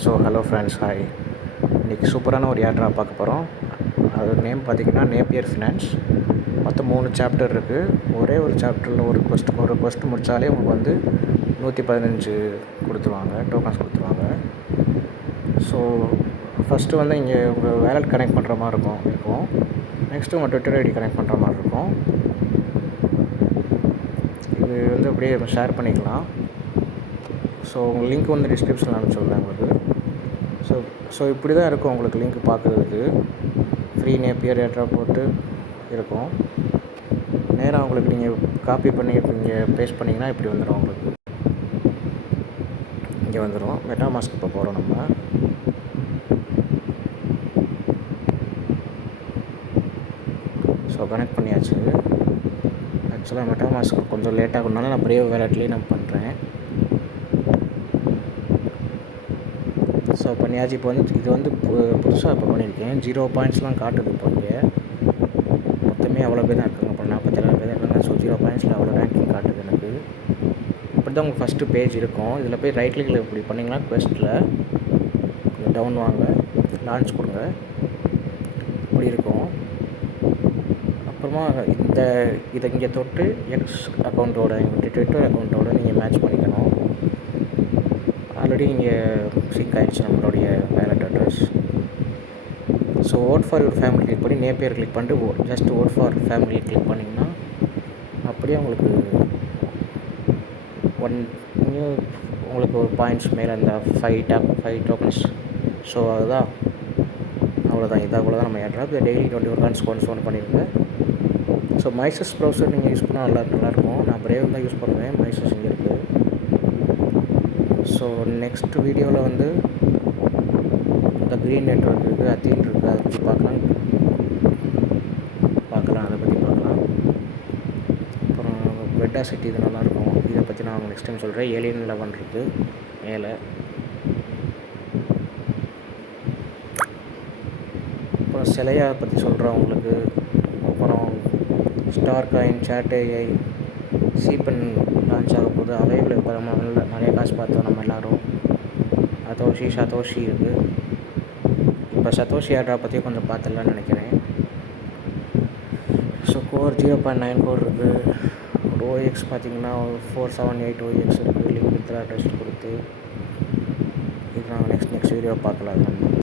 So hello friends, hi. இன்றைக்கி சூப்பரான ஒரு ஏர்ட்ராப் பார்க்க போகிறோம். அது நேம் பார்த்திங்கன்னா நேப்பியர் ஃபினான்ஸ். மொத்தம் 3 சாப்டர் இருக்குது. ஒரே ஒரு சாப்டரில் ஒரு கொஸ்ட் முடித்தாலே உங்களுக்கு வந்து 115 கொடுத்துருவாங்க, டோக்கன்ஸ் கொடுத்துருவாங்க. ஸோ ஃபஸ்ட்டு வந்து இங்கே உங்கள் வேலட் கனெக்ட் பண்ணுற மாதிரி இருக்கும். நெக்ஸ்ட்டு உங்கள் ட்விட்டர் ஐடி கனெக்ட் பண்ணுற மாதிரி இருக்கும். இது வந்து அப்படியே ஷேர் பண்ணிக்கலாம். ஸோ உங்கள் லிங்க் வந்து டிஸ்கிரிப்ஷனில் அனுப்பிச்சுடுறேன் உங்களுக்கு. ஸோ இப்படி தான் இருக்கும் உங்களுக்கு லிங்க் பார்க்குறதுக்கு. ஃப்ரீ நேப்பியர் ஏர்ட்ராப் போட்டு இருக்கும். நேராக உங்களுக்கு நீங்கள் காப்பி பண்ணி இங்கே பேஸ்ட் பண்ணிங்கன்னா இப்படி வந்துடும். உங்களுக்கு இங்கே வந்துடும். மெட்டாமாஸ்க் இப்போ போகிறோம் நம்ம. ஸோ கனெக்ட் பண்ணியாச்சு. ஆக்சுவலாக மெட்டாமாஸ்க் கொஞ்சம் லேட் ஆகுனால நான் பிரேவ் வேலட்லேயே நான் பண்ணுறேன். ஸோ பண்ணியாச்சு. இப்போ வந்து இது வந்து புதுசாக இப்போ பண்ணியிருக்கேன். 0 பாயிண்ட்ஸ்லாம் காட்டுது. இப்போ இங்கே மொத்தமே அவ்வளோ பேர் தான் இருக்காங்க. இப்போ 47 பேர் தான் இருக்காங்க. ஸோ 0 பாயிண்ட்ஸில் அவ்வளோ ரேங்கிங் காட்டுது எனக்கு. இப்படி தான் உங்களுக்கு ஃபஸ்ட்டு பேஜ் இருக்கும். இதில் போய் ரைட் கிளிக்கில் இப்படி பண்ணிங்கன்னா குவெஸ்ட்டில் கொஞ்சம் டவுன் வாங்க, லான்ச் கொடுங்க, இப்படி இருக்கும். அப்புறமா இதை இங்கே தொட்டு எக்ஸ் அக்கௌண்ட்டோட ட்விட்டர் அக்கௌண்ட்டோட நீங்கள் மேட்ச் பண்ணிக்கணும். ஆல்ரெடி இங்கே சிங்க் ஆகிடுச்சு நம்மளுடைய wallet address. So vote for your family click பண்ணி நேப்பியர் கிளிக் பண்ணிட்டு just vote for family click பண்ணிங்கன்னா அப்படியே உங்களுக்கு உங்களுக்கு ஒரு பாயிண்ட்ஸ் மேலே அந்த 5 டோக்கன்ஸ். ஸோ அதுதான் அவ்வளோதான். இது அவ்வளோதான் நம்ம ஏர்ட்ராப். இதை டெய்லி 21 கான்ஸ் ஒன்று பண்ணிடுங்க. ஸோ மைசஸ் ப்ரௌசர் நீங்கள் யூஸ் பண்ணால் நல்லாயிருக்கும். நான் பிரேவ் தான் யூஸ் பண்ணுவேன். மைசஸ் இங்கே இருக்குது. ஸோ நெக்ஸ்ட் வீடியோவில் வந்து இந்த க்ரீன் நெட்வொர்க் இருக்குது, அத்தீன் இருக்குது, அதை பற்றி பார்க்கலாம். அதை பற்றி பார்க்கலாம். அப்புறம் பெட்டா சிட்டி இது நல்லாயிருக்கும். இதை பற்றி நான் நெக்ஸ்ட் டைம் சொல்கிறேன். ஏலியன் 11 இருக்குது மேலே. அப்புறம் சிலையை பற்றி சொல்கிறேன் உங்களுக்கு. அப்புறம் ஸ்டார் காயின், சாட் ஏஐ, சீப்பன் லான்ச் ஆக போகுது. அவைவில் இப்போ நம்ம நிறைய காசு பார்த்தோம் நம்ம எல்லோரும். சதோஷி இருக்குது. இப்போ சதோஷி ஏர்ட்ராப் பற்றி கொஞ்சம் பார்த்துடலான்னு நினைக்கிறேன். ஸோ கோர் 0.94 இருக்குது. ஒரு ஓஎக்ஸ் பார்த்திங்கன்னா 478 ஓஎக்ஸ் இருக்குது. லிங்க் வித் அட்ரஸ் கொடுத்து இது நாங்கள் நெக்ஸ்ட் வீடியோ பார்க்கலாம்.